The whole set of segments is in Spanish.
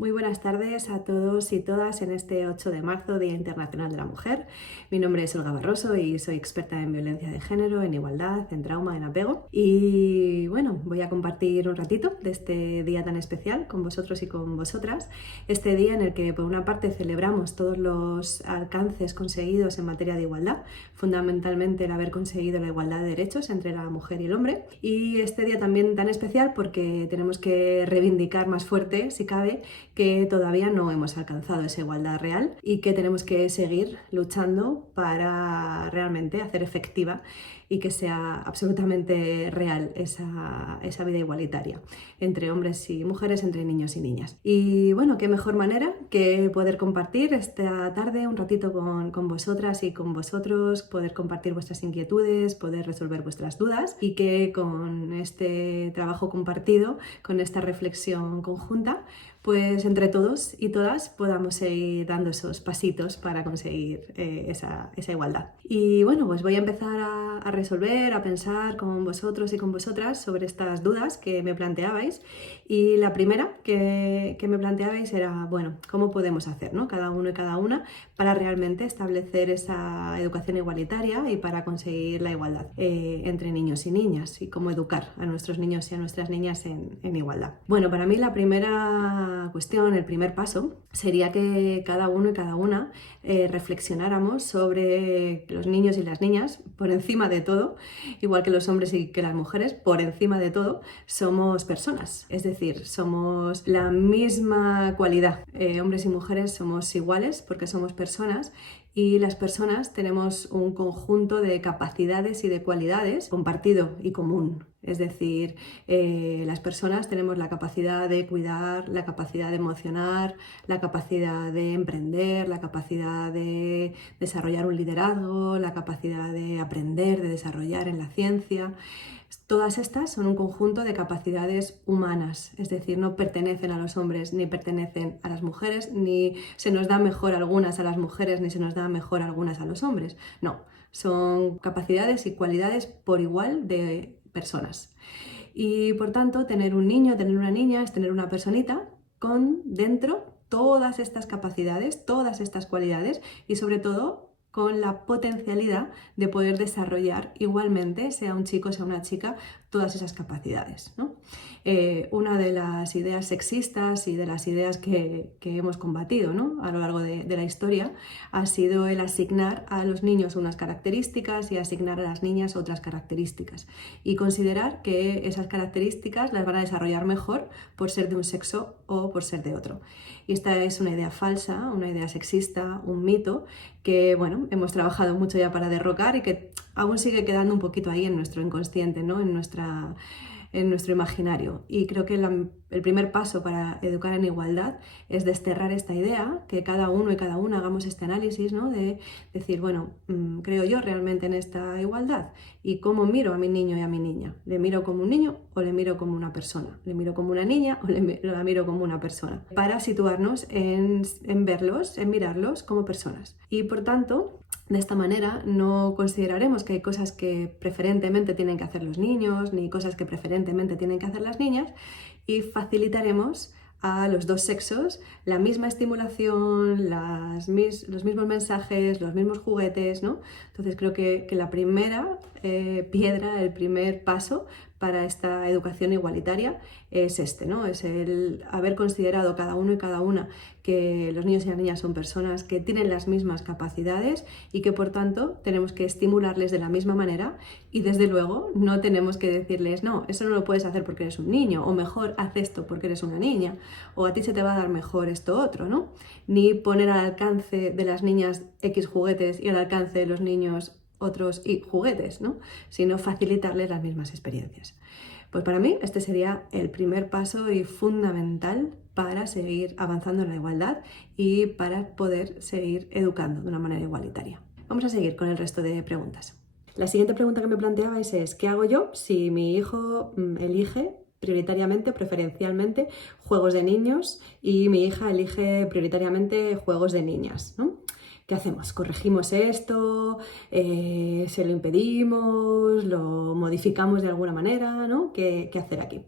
Muy buenas tardes a todos y todas en este 8 de marzo, Día Internacional de la Mujer. Mi nombre es Olga Barroso y soy experta en violencia de género, en igualdad, en trauma, en apego. Y bueno, voy a compartir un ratito de este día tan especial con vosotros y con vosotras. Este día en el que por una parte celebramos todos los alcances conseguidos en materia de igualdad, fundamentalmente el haber conseguido la igualdad de derechos entre la mujer y el hombre. Y este día también tan especial porque tenemos que reivindicar más fuerte, si cabe, que todavía no hemos alcanzado esa igualdad real y que tenemos que seguir luchando para realmente hacer efectiva y que sea absolutamente real esa vida igualitaria entre hombres y mujeres, entre niños y niñas. Y bueno, qué mejor manera que poder compartir esta tarde un ratito con vosotras y con vosotros, poder compartir vuestras inquietudes, poder resolver vuestras dudas y que con este trabajo compartido, con esta reflexión conjunta, pues entre todos y todas podamos seguir dando esos pasitos para conseguir esa igualdad. Y bueno, pues voy a empezar a resolver, a pensar con vosotros y con vosotras sobre estas dudas que me planteabais. Y la primera que me planteabais era, bueno, ¿cómo podemos hacer, ¿no? Cada uno y cada una para realmente establecer esa educación igualitaria y para conseguir la igualdad entre niños y niñas y cómo educar a nuestros niños y a nuestras niñas en igualdad? Bueno, para mí la primera cuestión, el primer paso, sería que cada uno y cada una reflexionáramos sobre los niños y las niñas por encima de todo, igual que los hombres y que las mujeres, por encima de todo, somos personas, es decir, somos la misma cualidad. Hombres y mujeres somos iguales porque somos personas y las personas tenemos un conjunto de capacidades y de cualidades compartido y común. Es decir, las personas tenemos la capacidad de cuidar, la capacidad de emocionar, la capacidad de emprender, la capacidad de desarrollar un liderazgo, la capacidad de aprender, de desarrollar en la ciencia. Todas estas son un conjunto de capacidades humanas, es decir, no pertenecen a los hombres ni pertenecen a las mujeres, ni se nos da mejor algunas a las mujeres ni se nos da mejor algunas a los hombres. No, son capacidades y cualidades por igual de personas. Y por tanto, tener un niño, tener una niña es tener una personita con dentro todas estas capacidades, todas estas cualidades y sobre todo con la potencialidad de poder desarrollar igualmente, sea un chico, sea una chica, todas esas capacidades, ¿no? Una de las ideas sexistas y de las ideas que hemos combatido, ¿no?, a lo largo de la historia ha sido el asignar a los niños unas características y asignar a las niñas otras características y considerar que esas características las van a desarrollar mejor por ser de un sexo o por ser de otro. Y esta es una idea falsa, una idea sexista, un mito que, bueno, hemos trabajado mucho ya para derrocar y que aún sigue quedando un poquito ahí en nuestro inconsciente, ¿no?, en nuestro imaginario. Y creo que el primer paso para educar en igualdad es desterrar esta idea, que cada uno y cada una hagamos este análisis, ¿no?, de decir, bueno, ¿creo yo realmente en esta igualdad? ¿Y cómo miro a mi niño y a mi niña? ¿Le miro como un niño o le miro como una persona? ¿Le miro como una niña o la miro como una persona? Para situarnos en verlos, en mirarlos como personas. Y por tanto, de esta manera no consideraremos que hay cosas que preferentemente tienen que hacer los niños ni cosas que preferentemente tienen que hacer las niñas y facilitaremos a los dos sexos la misma estimulación, los mismos mensajes, los mismos juguetes, ¿no? Entonces creo que la primera piedra, el primer paso para esta educación igualitaria es este, ¿no? Es el haber considerado cada uno y cada una que los niños y las niñas son personas que tienen las mismas capacidades y que por tanto tenemos que estimularles de la misma manera y desde luego no tenemos que decirles, no, eso no lo puedes hacer porque eres un niño, o mejor haz esto porque eres una niña, o a ti se te va a dar mejor esto otro, ¿no? Ni poner al alcance de las niñas X juguetes y al alcance de los niños otros y juguetes, ¿no?, sino facilitarles las mismas experiencias. Pues para mí este sería el primer paso y fundamental para seguir avanzando en la igualdad y para poder seguir educando de una manera igualitaria. Vamos a seguir con el resto de preguntas. La siguiente pregunta que me planteabais es, ¿qué hago yo si mi hijo elige prioritariamente, preferencialmente, juegos de niños y mi hija elige prioritariamente juegos de niñas, ¿no? ¿Qué hacemos? ¿Corregimos esto? ¿Se lo impedimos? ¿Lo modificamos de alguna manera? ¿No? ¿Qué hacer aquí?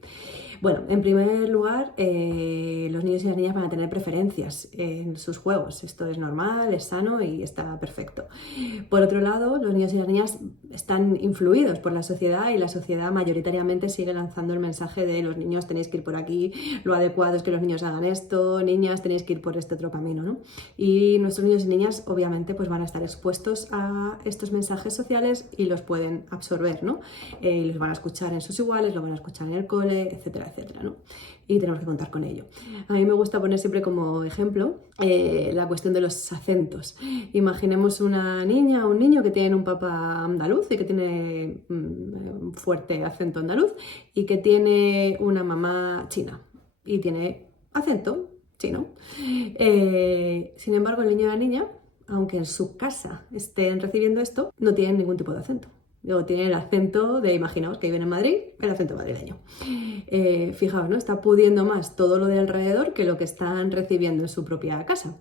Bueno, en primer lugar, los niños y las niñas van a tener preferencias en sus juegos. Esto es normal, es sano y está perfecto. Por otro lado, los niños y las niñas están influidos por la sociedad y la sociedad mayoritariamente sigue lanzando el mensaje de los niños tenéis que ir por aquí, lo adecuado es que los niños hagan esto, niñas tenéis que ir por este otro camino, ¿no? Y nuestros niños y niñas obviamente pues van a estar expuestos a estos mensajes sociales y los pueden absorber, ¿no? Y los van a escuchar en sus iguales, lo van a escuchar en el cole, etcétera, etcétera, ¿no? Y tenemos que contar con ello. A mí me gusta poner siempre como ejemplo la cuestión de los acentos. Imaginemos una niña o un niño que tiene un papá andaluz y que tiene un fuerte acento andaluz y que tiene una mamá china y tiene acento chino. Sin embargo, el niño y la niña, aunque en su casa estén recibiendo esto, no tienen ningún tipo de acento. Luego tiene el acento de, imaginaos que viven en Madrid, el acento madrileño. Fijaos, ¿no? Está pudiendo más todo lo de alrededor que lo que están recibiendo en su propia casa.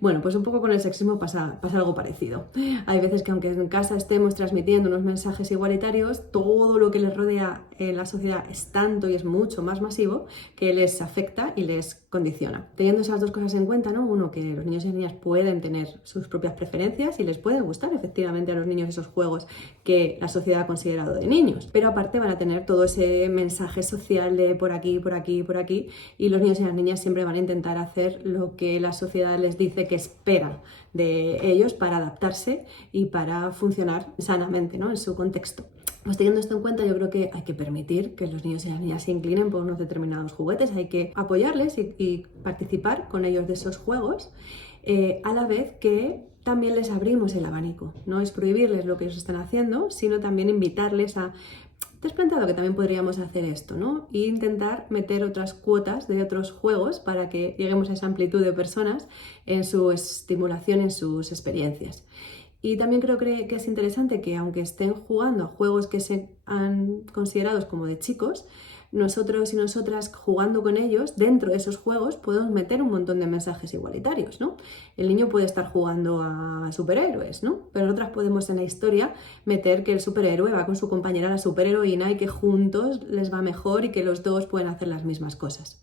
Bueno, pues un poco con el sexismo pasa algo parecido. Hay veces que aunque en casa estemos transmitiendo unos mensajes igualitarios, todo lo que les rodea en la sociedad es tanto y es mucho más masivo que les afecta y les condiciona. Teniendo esas dos cosas en cuenta, ¿no? Uno, que los niños y niñas pueden tener sus propias preferencias y les pueden gustar efectivamente a los niños esos juegos que la sociedad ha considerado de niños, pero aparte van a tener todo ese mensaje social de por aquí, por aquí, por aquí, y los niños y las niñas siempre van a intentar hacer lo que la sociedad les dice que espera de ellos para adaptarse y para funcionar sanamente, ¿no? En su contexto. Pues teniendo esto en cuenta, yo creo que hay que permitir que los niños y las niñas se inclinen por unos determinados juguetes, hay que apoyarles y participar con ellos de esos juegos, a la vez que también les abrimos el abanico. No es prohibirles lo que ellos están haciendo, sino también invitarles a ¿te has planteado que también podríamos hacer esto, ¿no? E intentar meter otras cuotas de otros juegos para que lleguemos a esa amplitud de personas en su estimulación, en sus experiencias. Y también creo que es interesante que aunque estén jugando a juegos que se han considerado como de chicos, nosotros y nosotras jugando con ellos, dentro de esos juegos podemos meter un montón de mensajes igualitarios, ¿no? El niño puede estar jugando a superhéroes, ¿no? Pero nosotras podemos en la historia meter que el superhéroe va con su compañera la superheroína y que juntos les va mejor y que los dos pueden hacer las mismas cosas.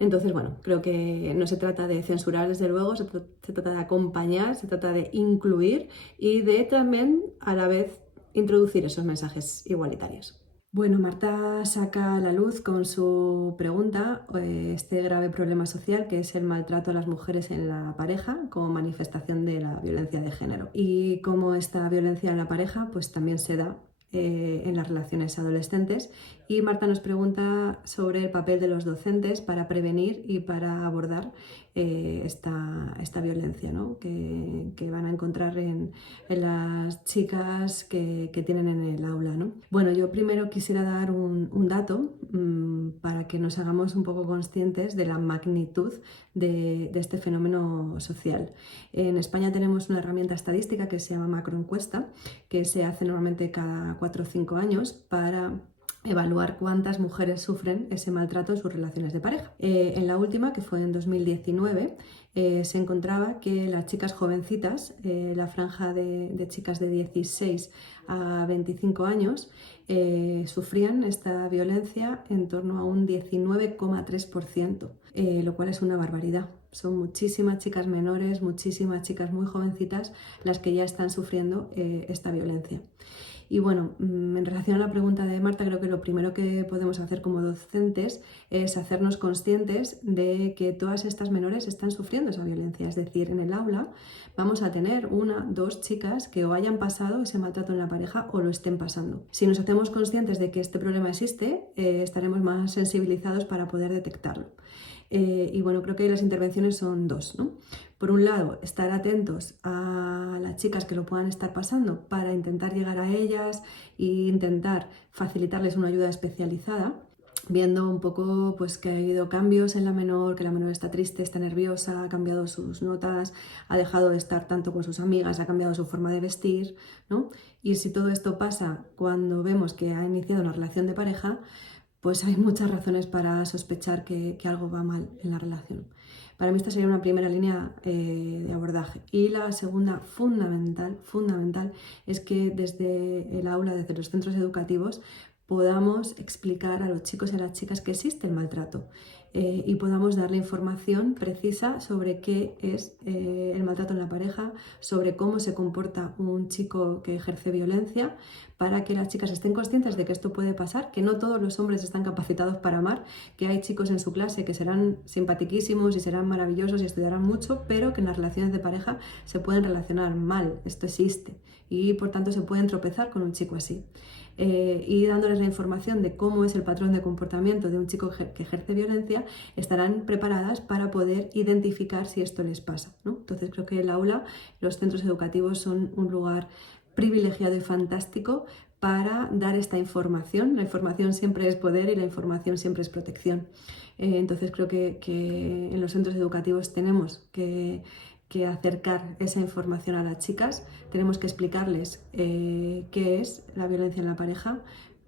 Entonces, bueno, creo que no se trata de censurar desde luego, se trata de acompañar, se trata de incluir y de también a la vez introducir esos mensajes igualitarios. Bueno, Marta saca a la luz con su pregunta este grave problema social que es el maltrato a las mujeres en la pareja como manifestación de la violencia de género. Y cómo esta violencia en la pareja pues también se da en las relaciones adolescentes. Y Marta nos pregunta sobre el papel de los docentes para prevenir y para abordar esta violencia, ¿no? que van a encontrar en las chicas que tienen en el aula, ¿no? Bueno, yo primero quisiera dar un dato para que nos hagamos un poco conscientes de la magnitud de este fenómeno social. En España tenemos una herramienta estadística que se llama macroencuesta, que se hace normalmente cada 4 o 5 años para evaluar cuántas mujeres sufren ese maltrato en sus relaciones de pareja. En la última, que fue en 2019, se encontraba que las chicas jovencitas, la franja de chicas de 16 a 25 años, sufrían esta violencia en torno a un 19,3%, lo cual es una barbaridad. Son muchísimas chicas menores, muchísimas chicas muy jovencitas las que ya están sufriendo esta violencia. Y bueno, en relación a la pregunta de Marta, creo que lo primero que podemos hacer como docentes es hacernos conscientes de que todas estas menores están sufriendo esa violencia. Es decir, en el aula vamos a tener 1, 2 chicas que o hayan pasado ese maltrato en la pareja o lo estén pasando. Si nos hacemos conscientes de que este problema existe, estaremos más sensibilizados para poder detectarlo. Y bueno, creo que las intervenciones son 2, ¿no? Por un lado, estar atentos a las chicas que lo puedan estar pasando para intentar llegar a ellas e intentar facilitarles una ayuda especializada, viendo un poco pues, que ha habido cambios en la menor, que la menor está triste, está nerviosa, ha cambiado sus notas, ha dejado de estar tanto con sus amigas, ha cambiado su forma de vestir, ¿no? Y si todo esto pasa cuando vemos que ha iniciado una relación de pareja, pues hay muchas razones para sospechar que algo va mal en la relación. Para mí esta sería una primera línea de abordaje. Y la segunda, fundamental, es que desde el aula, desde los centros educativos, podamos explicar a los chicos y a las chicas que existe el maltrato y podamos darle información precisa sobre qué es el maltrato en la pareja, sobre cómo se comporta un chico que ejerce violencia, para que las chicas estén conscientes de que esto puede pasar, que no todos los hombres están capacitados para amar, que hay chicos en su clase que serán simpatiquísimos y serán maravillosos y estudiarán mucho, pero que en las relaciones de pareja se pueden relacionar mal, esto existe, y por tanto se pueden tropezar con un chico así. Y dándoles la información de cómo es el patrón de comportamiento de un chico que ejerce violencia, estarán preparadas para poder identificar si esto les pasa, ¿no? Entonces creo que el aula, los centros educativos son un lugar privilegiado y fantástico para dar esta información. La información siempre es poder y la información siempre es protección. Entonces creo que en los centros educativos tenemos que acercar esa información a las chicas, tenemos que explicarles qué es la violencia en la pareja,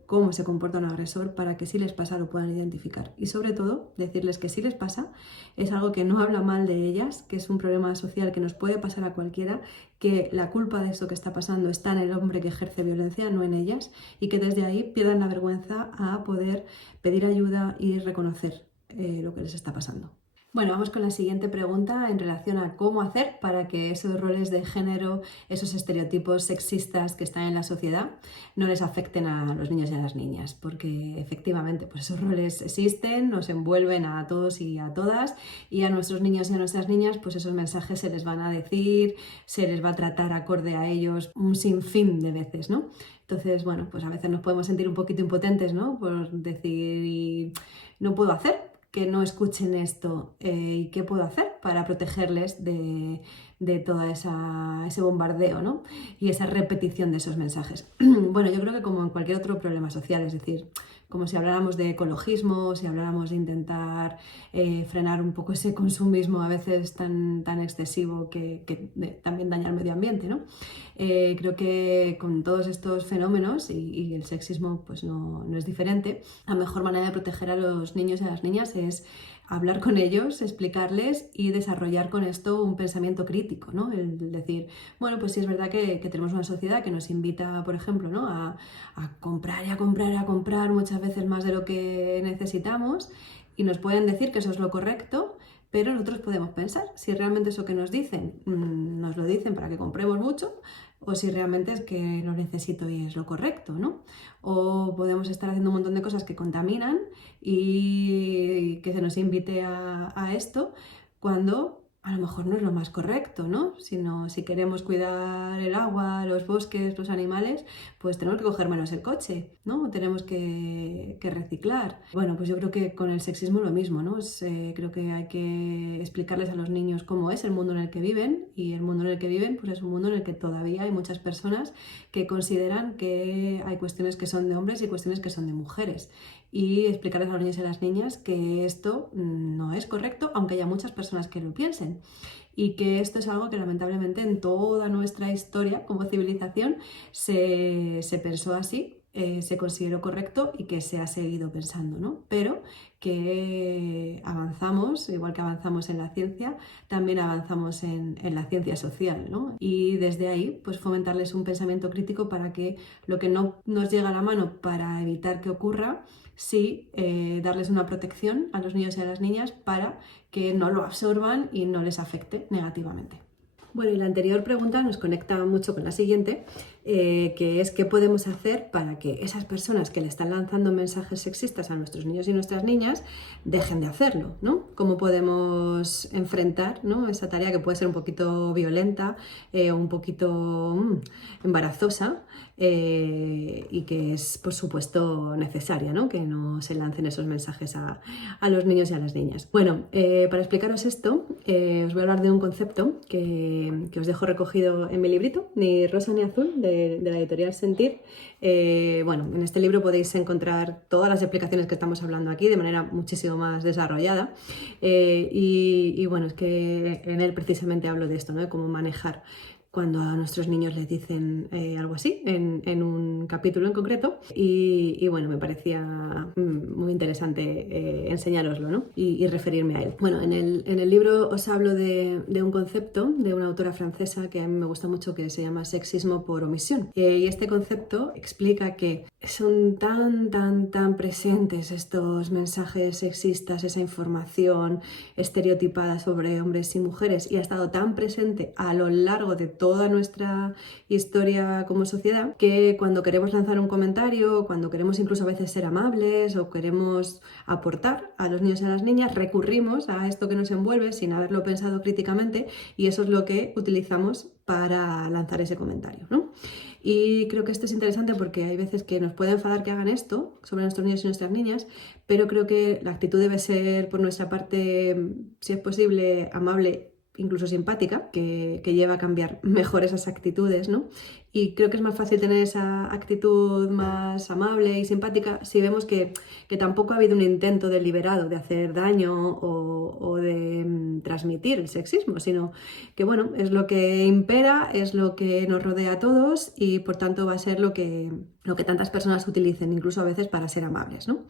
cómo se comporta un agresor, para que si les pasa lo puedan identificar. Y sobre todo, decirles que si les pasa es algo que no habla mal de ellas, que es un problema social que nos puede pasar a cualquiera, que la culpa de esto que está pasando está en el hombre que ejerce violencia, no en ellas, y que desde ahí pierdan la vergüenza a poder pedir ayuda y reconocer lo que les está pasando. Bueno, vamos con la siguiente pregunta en relación a cómo hacer para que esos roles de género, esos estereotipos sexistas que están en la sociedad, no les afecten a los niños y a las niñas, porque efectivamente pues esos roles existen, nos envuelven a todos y a todas, y a nuestros niños y a nuestras niñas pues esos mensajes se les van a decir, se les va a tratar acorde a ellos un sinfín de veces, ¿no? Entonces, bueno, pues a veces nos podemos sentir un poquito impotentes, ¿no? Por decir, y no puedo hacer que no escuchen esto y qué puedo hacer para protegerles de todo ese bombardeo, ¿no? Y esa repetición de esos mensajes. Bueno, yo creo que como en cualquier otro problema social, es decir, como si habláramos de ecologismo, si habláramos de intentar frenar un poco ese consumismo a veces tan excesivo que también daña al medio ambiente, ¿no? Creo que con todos estos fenómenos y el sexismo pues no es diferente, la mejor manera de proteger a los niños y a las niñas es hablar con ellos, explicarles y desarrollar con esto un pensamiento crítico, ¿no? El decir, bueno, pues sí es verdad que tenemos una sociedad que nos invita, por ejemplo, ¿no? a comprar y a comprar y a comprar muchas veces más de lo que necesitamos, y nos pueden decir que eso es lo correcto, pero nosotros podemos pensar si realmente eso que nos dicen nos lo dicen para que compremos mucho, o si realmente es que lo necesito y es lo correcto, ¿no? O podemos estar haciendo un montón de cosas que contaminan y que se nos invite a esto cuando a lo mejor no es lo más correcto, ¿no? Sino si queremos cuidar el agua, los bosques, los animales, pues tenemos que coger menos el coche, ¿no? Tenemos que reciclar. Bueno, pues yo creo que con el sexismo lo mismo, ¿no? Creo que hay que explicarles a los niños cómo es el mundo en el que viven, y el mundo en el que viven pues es un mundo en el que todavía hay muchas personas que consideran que hay cuestiones que son de hombres y cuestiones que son de mujeres. Y explicarles a los niños y a las niñas que esto no es correcto, aunque haya muchas personas que lo piensen, y que esto es algo que lamentablemente en toda nuestra historia como civilización se pensó así, se consideró correcto y que se ha seguido pensando, ¿no? Pero que avanzamos, igual que avanzamos en la ciencia, también avanzamos en la ciencia social, ¿no? Y desde ahí, pues fomentarles un pensamiento crítico para que lo que no nos llega a la mano para evitar que ocurra, sí darles una protección a los niños y a las niñas para que no lo absorban y no les afecte negativamente. Bueno, y la anterior pregunta nos conecta mucho con la siguiente, que es qué podemos hacer para que esas personas que le están lanzando mensajes sexistas a nuestros niños y nuestras niñas dejen de hacerlo, ¿no? ¿Cómo podemos enfrentar, ¿no? esa tarea que puede ser un poquito violenta o un poquito embarazosa y que es, por supuesto, necesaria, ¿no? Que no se lancen esos mensajes a los niños y a las niñas? Bueno, para explicaros esto, os voy a hablar de un concepto que os dejo recogido en mi librito, Ni rosa ni azul, de la editorial Sentir. Bueno, en este libro podéis encontrar todas las explicaciones que estamos hablando aquí de manera muchísimo más desarrollada, y bueno, es que en él precisamente hablo de esto, ¿no? De cómo manejar cuando a nuestros niños les dicen algo así en un capítulo en concreto y bueno, me parecía muy interesante enseñároslo, ¿no? y referirme a él. Bueno, en el libro os hablo de un concepto de una autora francesa que a mí me gusta mucho, que se llama sexismo por omisión, y este concepto explica que son tan presentes estos mensajes sexistas, esa información estereotipada sobre hombres y mujeres, y ha estado tan presente a lo largo de toda nuestra historia como sociedad, que cuando queremos lanzar un comentario, cuando queremos incluso a veces ser amables o queremos aportar a los niños y a las niñas, recurrimos a esto que nos envuelve sin haberlo pensado críticamente, y eso es lo que utilizamos para lanzar ese comentario, ¿no? Y creo que esto es interesante porque hay veces que nos puede enfadar que hagan esto sobre nuestros niños y nuestras niñas, pero creo que la actitud debe ser por nuestra parte, si es posible, amable, incluso simpática, que lleva a cambiar mejor esas actitudes, ¿no? Y creo que es más fácil tener esa actitud más amable y simpática si vemos que tampoco ha habido un intento deliberado de hacer daño o de transmitir el sexismo, sino que, bueno, es lo que impera, es lo que nos rodea a todos y por tanto va a ser lo que tantas personas utilicen, incluso a veces para ser amables, ¿no?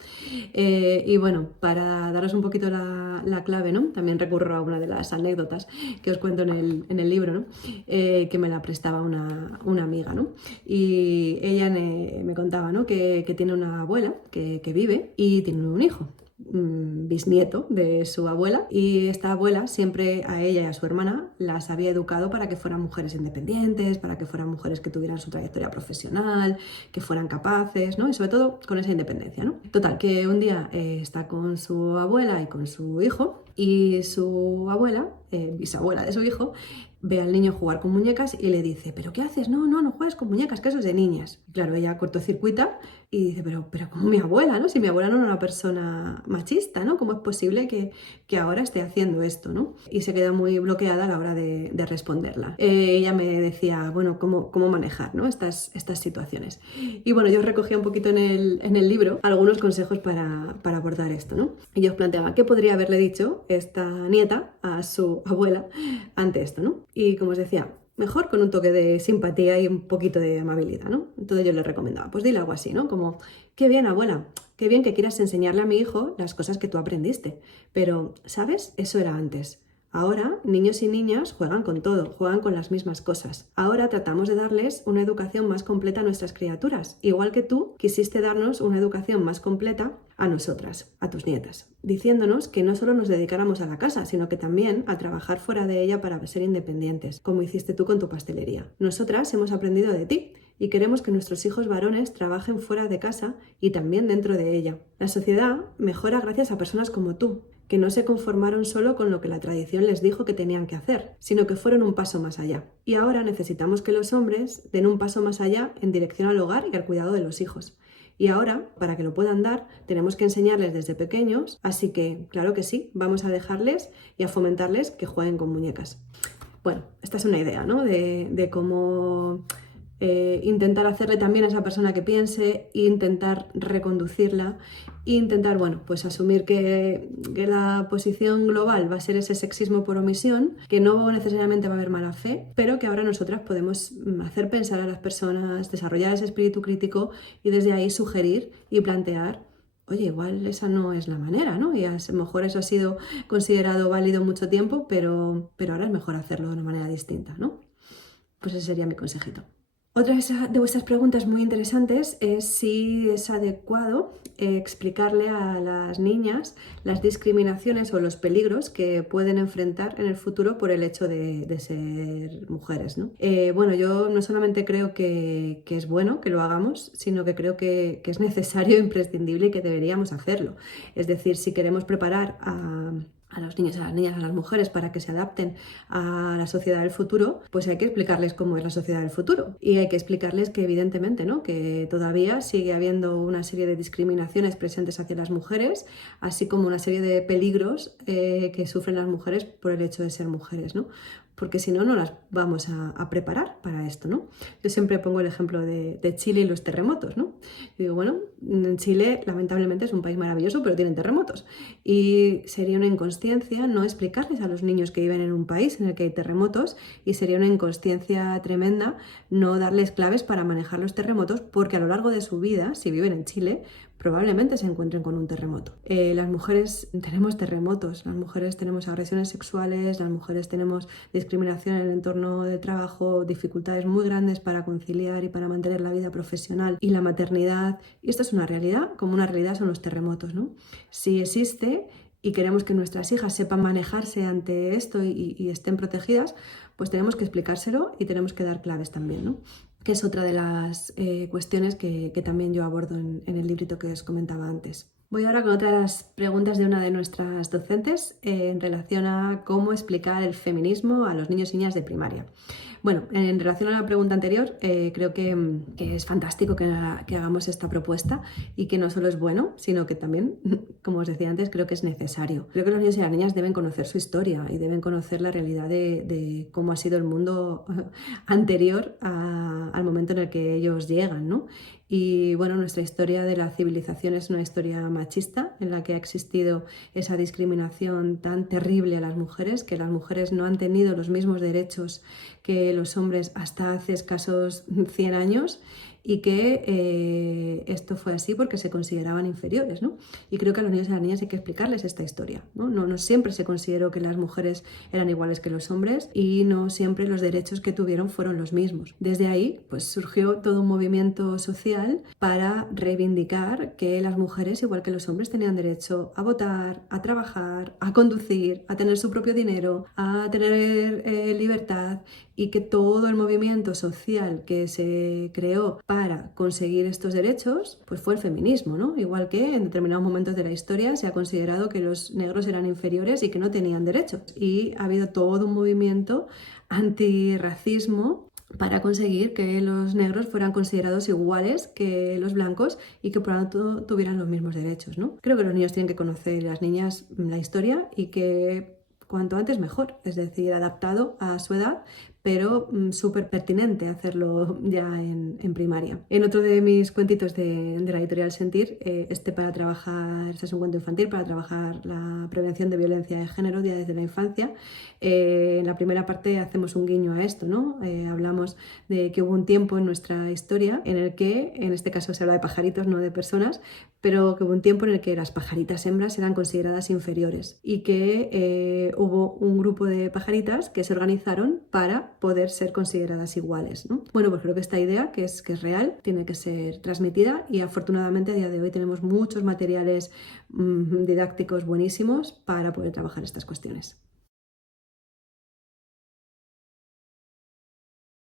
Y bueno, para daros un poquito la clave, ¿no? También recurro a una de las anécdotas que os cuento en el libro, ¿no? Que me la prestaba una amiga, ¿no? Y ella me contaba, ¿no? que tiene una abuela que vive y tiene un hijo, bisnieto de su abuela, y esta abuela siempre a ella y a su hermana las había educado para que fueran mujeres independientes, para que fueran mujeres que tuvieran su trayectoria profesional, que fueran capaces, ¿no? Y sobre todo con esa independencia, ¿no? Total, que un día está con su abuela y con su hijo, y su abuela, bisabuela de su hijo, ve al niño jugar con muñecas y le dice: ¿pero qué haces? No juegues con muñecas, que eso es de niñas. Y claro, ella cortocircuita y dice: pero como mi abuela, ¿no? Si mi abuela no era una persona machista, ¿no? ¿Cómo es posible que ahora esté haciendo esto, ¿no? Y se queda muy bloqueada a la hora de responderla. Ella me decía, bueno, cómo manejar, ¿no? estas situaciones. Y bueno, yo recogía un poquito en el libro algunos consejos para abordar esto, ¿no? Y yo os planteaba qué podría haberle dicho esta nieta a su abuela ante esto, ¿no? Y como os decía, mejor con un toque de simpatía y un poquito de amabilidad, ¿no? Entonces yo le recomendaba, pues dile algo así, ¿no? Como: qué bien, abuela, qué bien que quieras enseñarle a mi hijo las cosas que tú aprendiste, pero, ¿sabes? Eso era antes. Ahora, niños y niñas juegan con todo, juegan con las mismas cosas. Ahora tratamos de darles una educación más completa a nuestras criaturas, igual que tú quisiste darnos una educación más completa a nosotras, a tus nietas, diciéndonos que no solo nos dedicáramos a la casa, sino que también a trabajar fuera de ella para ser independientes, como hiciste tú con tu pastelería. Nosotras hemos aprendido de ti y queremos que nuestros hijos varones trabajen fuera de casa y también dentro de ella. La sociedad mejora gracias a personas como tú, que no se conformaron solo con lo que la tradición les dijo que tenían que hacer, sino que fueron un paso más allá. Y ahora necesitamos que los hombres den un paso más allá en dirección al hogar y al cuidado de los hijos. Y ahora, para que lo puedan dar, tenemos que enseñarles desde pequeños, así que, claro que sí, vamos a dejarles y a fomentarles que jueguen con muñecas. Bueno, esta es una idea, ¿no? De cómo intentar hacerle también a esa persona que piense, intentar reconducirla, intentar, bueno, pues asumir que la posición global va a ser ese sexismo por omisión, que no necesariamente va a haber mala fe, pero que ahora nosotras podemos hacer pensar a las personas, desarrollar ese espíritu crítico y desde ahí sugerir y plantear: oye, igual esa no es la manera, ¿no? Y a lo mejor eso ha sido considerado válido mucho tiempo, pero ahora es mejor hacerlo de una manera distinta, ¿no? Pues ese sería mi consejito. Otra de vuestras preguntas muy interesantes es si es adecuado explicarle a las niñas las discriminaciones o los peligros que pueden enfrentar en el futuro por el hecho de ser mujeres, ¿no? Bueno, yo no solamente creo que es bueno que lo hagamos, sino que creo que es necesario, imprescindible y que deberíamos hacerlo. Es decir, si queremos preparar a los niños, a las niñas, a las mujeres para que se adapten a la sociedad del futuro, pues hay que explicarles cómo es la sociedad del futuro y hay que explicarles que evidentemente, ¿no?, que todavía sigue habiendo una serie de discriminaciones presentes hacia las mujeres, así como una serie de peligros que sufren las mujeres por el hecho de ser mujeres, ¿no? porque si no, no las vamos a preparar para esto, ¿no? Yo siempre pongo el ejemplo de Chile y los terremotos, ¿no? Yo digo, bueno, Chile lamentablemente es un país maravilloso, pero tienen terremotos. Y sería una inconsciencia no explicarles a los niños que viven en un país en el que hay terremotos, y sería una inconsciencia tremenda no darles claves para manejar los terremotos, porque a lo largo de su vida, si viven en Chile, probablemente se encuentren con un terremoto. Las mujeres tenemos terremotos, las mujeres tenemos agresiones sexuales, las mujeres tenemos discriminación en el entorno de trabajo, dificultades muy grandes para conciliar y para mantener la vida profesional y la maternidad. Y esto es una realidad, como una realidad son los terremotos, ¿no? Si existe y queremos que nuestras hijas sepan manejarse ante esto y estén protegidas, pues tenemos que explicárselo y tenemos que dar claves también, ¿no? Que es otra de las cuestiones que también yo abordo en el librito que os comentaba antes. Voy ahora con otras preguntas de una de nuestras docentes en relación a cómo explicar el feminismo a los niños y niñas de primaria. Bueno, en relación a la pregunta anterior, creo que es fantástico que hagamos esta propuesta, y que no solo es bueno, sino que también, como os decía antes, creo que es necesario. Creo que los niños y las niñas deben conocer su historia y deben conocer la realidad de cómo ha sido el mundo anterior al momento en el que ellos llegan, ¿no? Y bueno, nuestra historia de la civilización es una historia machista en la que ha existido esa discriminación tan terrible a las mujeres, que las mujeres no han tenido los mismos derechos que los hombres hasta hace escasos 100 años, y que esto fue así porque se consideraban inferiores, ¿no? Y creo que a los niños y a las niñas hay que explicarles esta historia, ¿no? No siempre se consideró que las mujeres eran iguales que los hombres, y no siempre los derechos que tuvieron fueron los mismos. Desde ahí, pues surgió todo un movimiento social para reivindicar que las mujeres, igual que los hombres, tenían derecho a votar, a trabajar, a conducir, a tener su propio dinero, a tener libertad, y que todo el movimiento social que se creó para conseguir estos derechos, pues fue el feminismo, ¿no? Igual que en determinados momentos de la historia se ha considerado que los negros eran inferiores y que no tenían derechos. Y ha habido todo un movimiento antirracismo para conseguir que los negros fueran considerados iguales que los blancos y que por lo tanto tuvieran los mismos derechos, ¿no? Creo que los niños tienen que conocer, las niñas, la historia, y que cuanto antes mejor, es decir, adaptado a su edad, pero súper pertinente hacerlo ya en primaria. En otro de mis cuentitos de la editorial Sentir, este es un cuento infantil para trabajar la prevención de violencia de género ya desde la infancia. En la primera parte hacemos un guiño a esto, ¿no? Hablamos de que hubo un tiempo en nuestra historia en el que, en este caso se habla de pajaritos, no de personas, pero que hubo un tiempo en el que las pajaritas hembras eran consideradas inferiores, y que hubo un grupo de pajaritas que se organizaron para poder ser consideradas iguales, ¿no? Bueno, pues creo que esta idea, que es real, tiene que ser transmitida, y afortunadamente a día de hoy tenemos muchos materiales didácticos buenísimos para poder trabajar estas cuestiones.